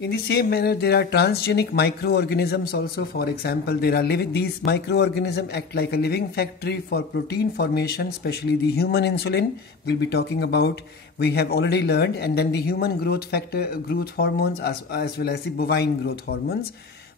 In the same manner, there are transgenic microorganisms also. For example, these microorganisms act like a living factory for protein formation, especially the human insulin we'll be talking about. We have already learned, and then the human growth hormones, as well as the bovine growth hormones.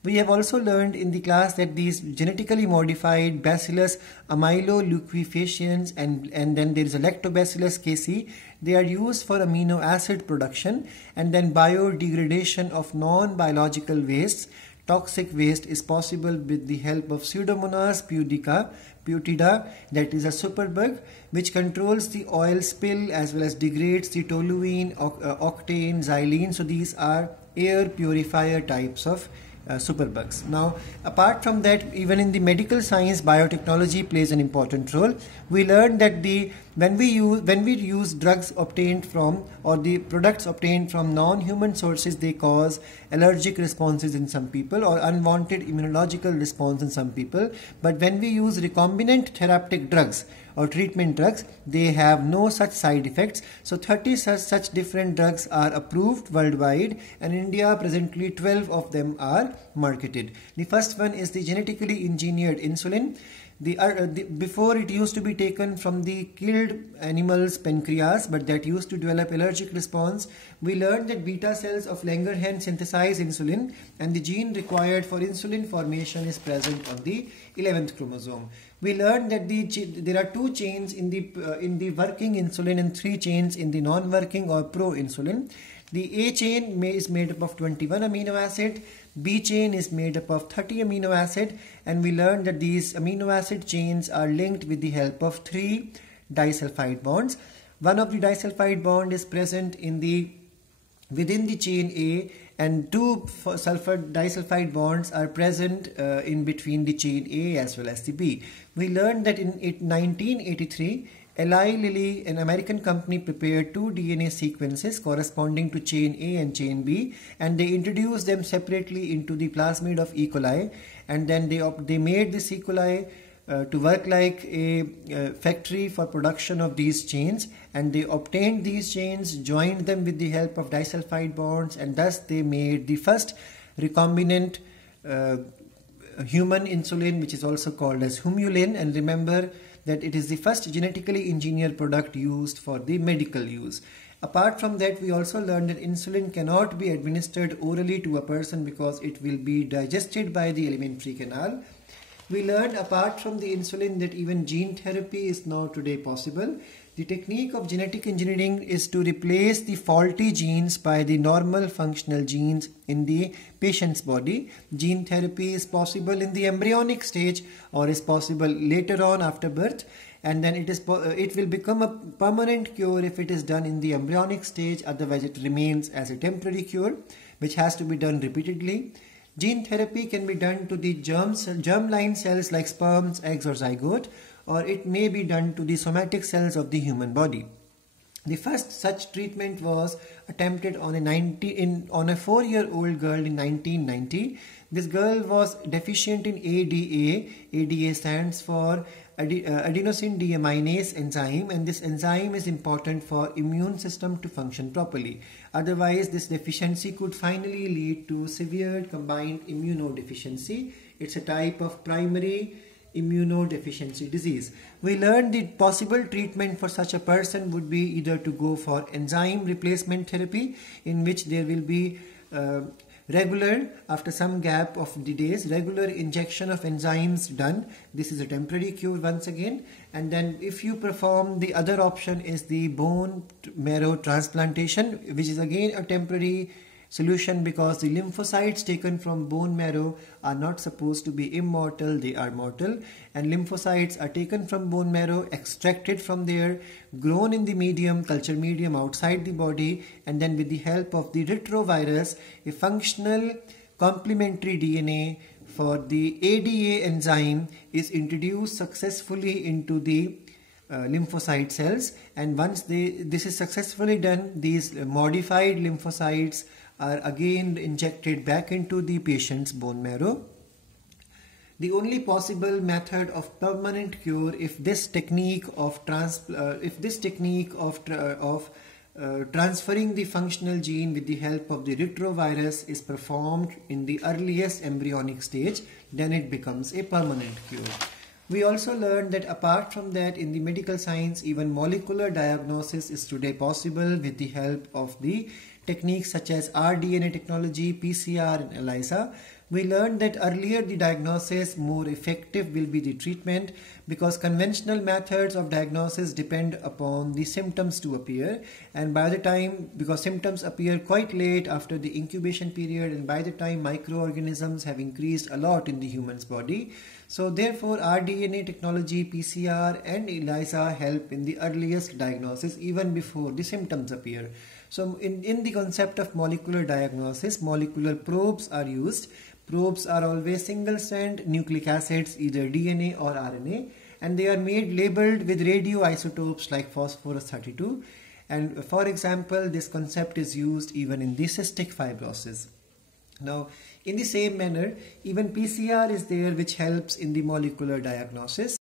We have also learned in the class that these genetically modified Bacillus amyloliquefaciens and then there is a Lactobacillus casei. They are used for amino acid production and then biodegradation of non-biological wastes. Toxic waste is possible with the help of Pseudomonas putida, that is a superbug, which controls the oil spill as well as degrades the toluene, octane, xylene. So these are air purifier types of superbugs. Now, apart from that, even in the medical science, biotechnology plays an important role. We learned that when we use drugs obtained from or the products obtained from non-human sources, they cause allergic responses in some people or unwanted immunological response in some people. But when we use recombinant therapeutic drugs or treatment drugs, they have no such side effects. So 30 such different drugs are approved worldwide, and in India presently 12 of them are marketed. The first one is the genetically engineered insulin. Before, it used to be taken from the killed animal's pancreas, but that used to develop allergic response. We learned that beta cells of Langerhans synthesize insulin, and the gene required for insulin formation is present on the 11th chromosome. We learned that there are 2 chains in the working insulin and 3 chains in the non-working or pro-insulin. The A chain is made up of 21 amino acid, B chain is made up of 30 amino acid, and we learned that these amino acid chains are linked with the help of 3 disulfide bonds. One of the disulfide bond is present within the chain A, and 2 sulfur disulfide bonds are present in between the chain A as well as the B. We learned that in 1983, Eli Lilly, an American company, prepared 2 DNA sequences corresponding to chain A and chain B, and they introduced them separately into the plasmid of E. coli, and then they made this E. coli to work like a factory for production of these chains, and they obtained these chains, joined them with the help of disulfide bonds, and thus they made the first recombinant human insulin, which is also called as Humulin. And remember that it is the first genetically engineered product used for the medical use. Apart from that, we also learned that insulin cannot be administered orally to a person because it will be digested by the alimentary canal. We learned apart from the insulin that even gene therapy is now today possible. The technique of genetic engineering is to replace the faulty genes by the normal functional genes in the patient's body. Gene therapy is possible in the embryonic stage or is possible later on after birth, and then it will become a permanent cure if it is done in the embryonic stage. Otherwise, it remains as a temporary cure which has to be done repeatedly. Gene therapy can be done to the germline cells like sperms, eggs or zygote, or it may be done to the somatic cells of the human body. The first such treatment was attempted on a 4-year-old girl in 1990. This girl was deficient in ADA. ADA stands for adenosine deaminase enzyme, and this enzyme is important for immune system to function properly. Otherwise, this deficiency could finally lead to severe combined immunodeficiency. It's a type of primary immunodeficiency disease. We learned the possible treatment for such a person would be either to go for enzyme replacement therapy, in which there will be regular, after some gap of the days, regular injection of enzymes done. This is a temporary cure once again. And then if you perform, the other option is the bone marrow transplantation, which is again a temporary solution because the lymphocytes taken from bone marrow are not supposed to be immortal, they are mortal, and lymphocytes are taken from bone marrow, extracted from there, grown in the culture medium outside the body, and then with the help of the retrovirus, a functional complementary DNA for the ADA enzyme is introduced successfully into the lymphocyte cells, and once this is successfully done, these modified lymphocytes are again injected back into the patient's bone marrow. The only possible method of permanent cure, if this technique of transferring the functional gene with the help of the retrovirus is performed in the earliest embryonic stage, then it becomes a permanent cure. We also learned that apart from that, in the medical science, even molecular diagnosis is today possible with the help of the techniques such as rDNA technology, PCR and ELISA. We learned that earlier the diagnosis, more effective will be the treatment, because conventional methods of diagnosis depend upon the symptoms to appear, and by the time, because symptoms appear quite late after the incubation period, and by the time microorganisms have increased a lot in the human's body, so therefore rDNA technology, PCR and ELISA help in the earliest diagnosis even before the symptoms appear. So in the concept of molecular diagnosis, molecular probes are used. Probes are always single-strand nucleic acids, either DNA or RNA, and they are made labeled with radioisotopes like phosphorus 32. And for example, this concept is used even in the cystic fibrosis. Now, in the same manner, even PCR is there, which helps in the molecular diagnosis.